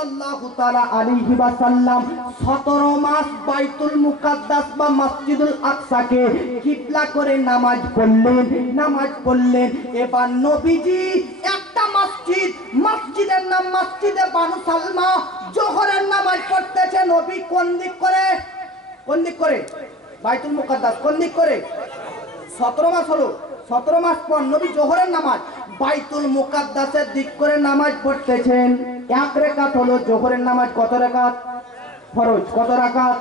সাল্লাল্লাহু তাআলা আলাইহি ওয়াসাল্লাম 17 মাস বাইতুল মুকাদ্দাস বা মসজিদুল আকসাকে কিবলা করে নামাজ পড়লেন। এবার নবীজি একটা মসজিদের নাম মসজিদে বানু সালমা, জোহরের নামাজ পড়তেছে। নবী কোন দিক করে বাইতুল মুকাদ্দাস কোন দিক করে? 17 মাস হলো, 17 মাস পর নবী জোহরের নামাজ বাইতুল মুকাদ্দাসের দিক করে নামাজ পড়তেছেন। এক রাকাত হলো জোহরের নামাজ। কত রাকাত? ফরজ। কত রাকাত?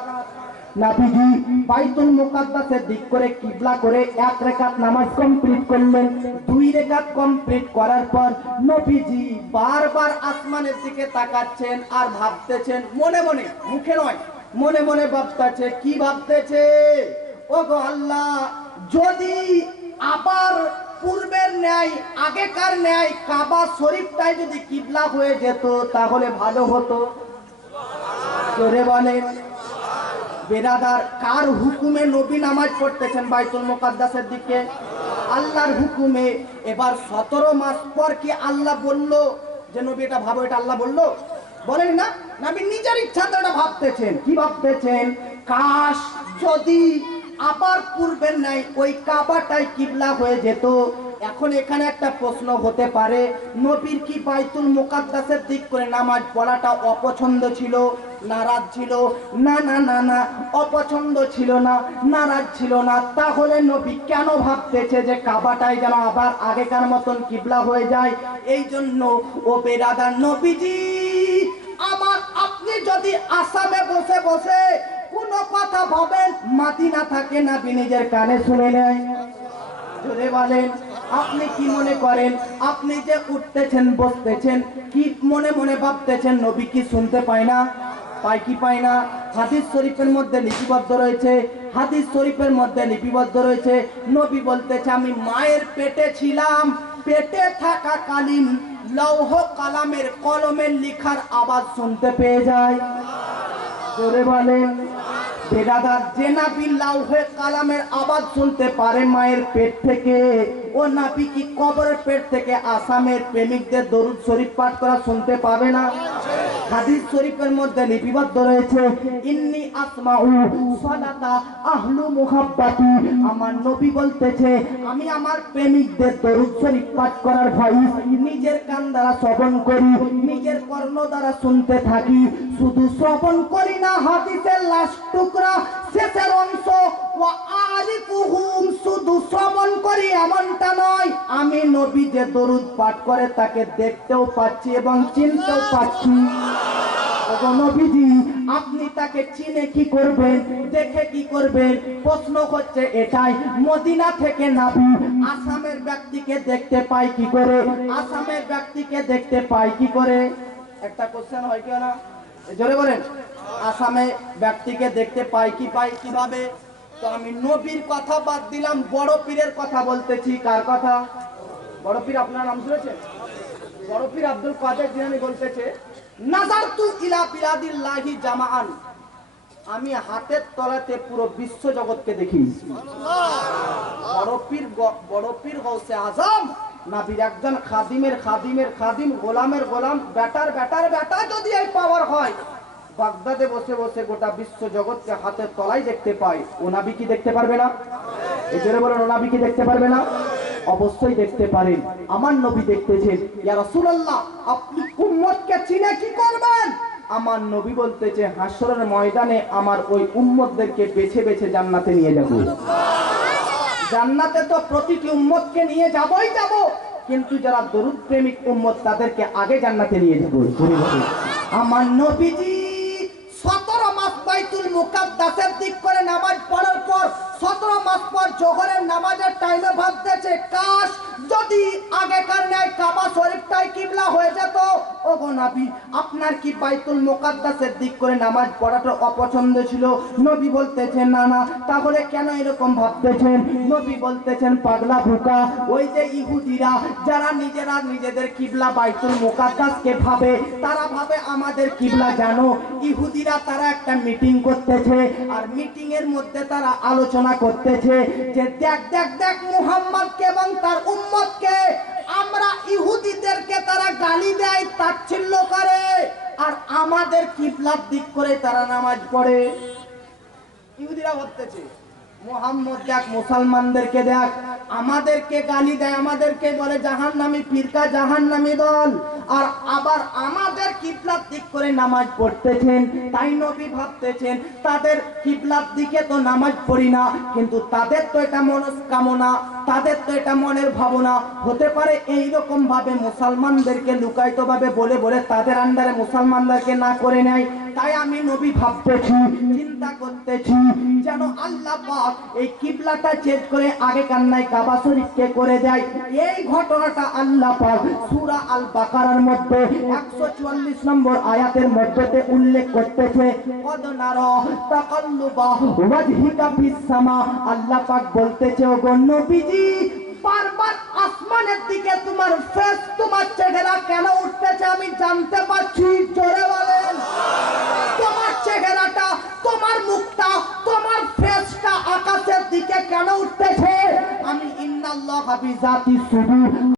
নবীজি বাইতুল মুকাদ্দাসের দিক করে কিবলা করে এক রাকাত নামাজ কমপ্লিট করলেন। 2 রাকাত কমপ্লিট করার পর নবীজি বারবার আসমানের দিকে তাকাচ্ছেন আর ভাবতেছেন মনে মনে, মুখে নয়, মনে মনে ভাবতেছে। কি ভাবতেছে? ওগো আল্লাহ, যদি আবার পূর্বের ন্যায়, আগেকার ন্যায় কাবা শরীফটাই যদি কিবলা হয়ে যেত তাহলে ভালো হতো। জোরে বলেন। বেরাদার, কার হুকুমে নবী নামাজ পড়তেছেন বাইতুল মুকাদ্দাসের দিকে? আল্লাহর হুকুমে। এবার 17 মাস পর কি আল্লাহ বলল যে নবী এটা ভাবো? এটা আল্লাহ বলল? বলেন না, নবী নিজের ইচ্ছাতে এটা ভাবতেছেন। কি ভাবতেছেন? কাশ যদি আবার পূর্বের নাই ওই কাবাটাই কিবলা হয়ে যেত। এখন এখানে একটা প্রশ্ন হতে পারে, নবীর কি বাইতুল মুকাদ্দাসের দিক করে নামাজ পড়াটা অপছন্দ ছিল, নারাজ ছিল? না না না না, অপছন্দ ছিল না, নারাজ ছিল না। তাহলে নবী কেন ভাবতেছে যে কাবাটাই যেন আবার আগেকার মতন কিবলা হয়ে যায়? এই জন্য ও বেরাদার, নবীজি আপনি যদি আসামে বসে বসে কোন কথা ভাবেন, মাদিনা থাকে নবী নিজের কানে শুনে নেয়। জোরে বলেন। আপনি কি মনে করেন আপনি যে উঠতেছেন বসতেছেন, কি মনে মনে ভাবতেছেন নবী কি শুনতে পায় না? পায় কি পায় না? হাদিস শরীফের মধ্যে লিপিবদ্ধ রয়েছে, নবী বলতেছে আমি মায়ের পেটে ছিলাম, পেটে থাকাকালীন লৌহ কালামের কলমের লেখার আওয়াজ শুনতে পেয়ে যায়। জোরে বলেন। বেরাদার, যে নবী লৌহে কালামের আওয়াজ শুনতে পারে মায়ের পেট থেকে, ও নবী কি কবরের পেট থেকে আসামের প্রেমিকদের দরুদ শরীফ পাঠ করা শুনতে পাবে না? হাদিস শরীফের মধ্যে লিপিবদ্ধ রয়েছে, ইন্নী আসমাউ সালাতা আহলু মুহাব্বাতি, আমার নবী বলতেছে আমি আমার প্রেমিকদের দরুদ শরীফ পাঠ করার ভয়েস নিজের কান দ্বারা শ্রবণ করি, নিজের কর্ণ দ্বারা শুনতে থাকি। শুধু শ্রবণ করি না, হাদিসের লাস্ট টুকরা শেষের অংশ ওয়া আরিফুহুম, শুধু শ্রবণ করি এমনটা নয়, আমি নবী যে দরুদ পাঠ করে তাকে দেখতেও পাচ্ছি এবং চিনতেও পাচ্ছি। নবীজি আপনি তাকে চিনে কি করবেন, দেখে কি করবেন? প্রশ্ন হচ্ছে এটাই, মদিনা থেকে নবী আসামের ব্যক্তিকে দেখতে পায় কি করে? আসামের ব্যক্তিকে দেখতে পায় কি করে? একটা কোশ্চেন হয় কি না? জোরে বলেন। আসামে ব্যক্তিকে দেখতে পায় কিভাবে? তো আমি নবীর কথা বাদ দিলাম, বড় পীরের কথা বলতেছি। কার কথা? বড় পীর, আপনার নাম শুনেছেন? বড় পীর আব্দুল কাদের জিলানী বলতেছে, নাজারতু ইলা বিলাদিল্লাহি জামাআন, আমি হাতের তলাতে পুরো বিশ্ব জগৎকে দেখি। বড় পীর গৌসে আজম, নবীর একজন খাদিমের খাদিম, গোলামের গোলাম, বেটার বেটা যদি এই পাওয়ার হয়, বাগদাদে বসে বসে গোটা বিশ্ব জগৎকে হাতের তলায় দেখতে পায়, ও নবী কি দেখতে পারবে না? এই জোরে বলেন, ও নবী কি দেখতে পারবে না? অবশ্যই দেখতে পারেন। আমার নবী দেখতেছেন। ইয়া রাসূলুল্লাহ, আপনি উম্মতকে চিনে কি করবেন? আমার নবী বলতেছে হাসরের ময়দানে আমার ওই উম্মতদেরকে বেছে বেছে জান্নাতে নিয়ে যাব। জান্নাতে তো প্রতিটি উম্মতকে নিয়ে যাবই, কিন্তু যারা দরুদ প্রেমিক উম্মত তাদেরকে আগে জান্নাতে নিয়ে যাব। আমার নবীজি 17 মাস বাইতুল মুকাদ্দাসের দিক করে নামাজ পড়ার পর 17 মাস পর জোহরের নামাজের টাইমে ভাবতেছে কাশ যদি আগেকার ন্যায় কাবা শরীফটাই কিবলা হয়ে যেত। ওগো নবী, আপনার কি বাইতুল মুকাদ্দাসের দিক করে নামাজ পড়াটা অপছন্দ ছিল? নবী বলতেছেন না না। তাহলে কেন এরকম ভাবতেছেন? নবী বলতেছেন পাগলা ভুকা, ওই যে ইহুদিরা যারা নিজেরা নিজেদের কিবলা বাইতুল মুকাদ্দাসকে ভাবে, তারা ভাবে আমাদের কিবলা জানো। ইহুদিরা তারা একটা মিটিং করতেছে, আর মিটিং এর মধ্যে তারা আলোচনা করতেছে যে দেখ মুহাম্মদকে এবং তার উম্মতকে আমরা ইহুদিদেরকে তারা গালি দেয়, তাচ্ছিল্য করে, আর আমাদের কিবলার দিক করে তারা নামাজ পড়ে। ইহুদিরা ভাবতেছে মুহাম্মদ দেখ মুসলমানদেরকে দেখ, আমাদেরকে গালি দেয়, আমাদেরকে বলে জাহান্নামী ফিরকা, জাহান্নামী দল, আর আবার আমাদের কিবলার দিক করে নামাজ পড়তেছেন। তাই নবী ভাবতেছেন তাদের কিবলার দিকে তো নামাজ পড়ি না, কিন্তু তাদের তো এটা মনস্কামনা, তাদের তো এটা মনের ভাবনা হতে পারে, এই রকম ভাবে মুসলমানদেরকে লুকায়িত ভাবে বলে বলে তাদের আন্ডারে মুসলমানদেরকে না করে নেয়। তাই আমি নবী ভাবতেছি, চিন্তা করতেছি যেন আল্লাহ পাক এই কিবলাটা চেঞ্জ করে আগে কান্নায় কাবা শরীফকে করে দেয়। এই ঘটনাটা আল্লাহ পাক সূরা আল বাকারার মধ্যে 144 নম্বর আয়াতের মধ্যে উল্লেখ করতেছে। কদ নারা তাকাল্লুবা ওয়াজহিকা ফিস সামা, আল্লাহ পাক বলতেছে ওগো নবীজি, বারবার আসমানের দিকে তোমার ফেস, তোমার চেহারা কেন উঠতেছে আমি জানতে পারছি। জোরে বলেন, তোমার চেহারাটা, তোমার মুখটা, তোমার ফেসটা আকাশের দিকে কেন উঠতেছে? আমি ইন্নাল্লাহা বিযাতিস সুদূর,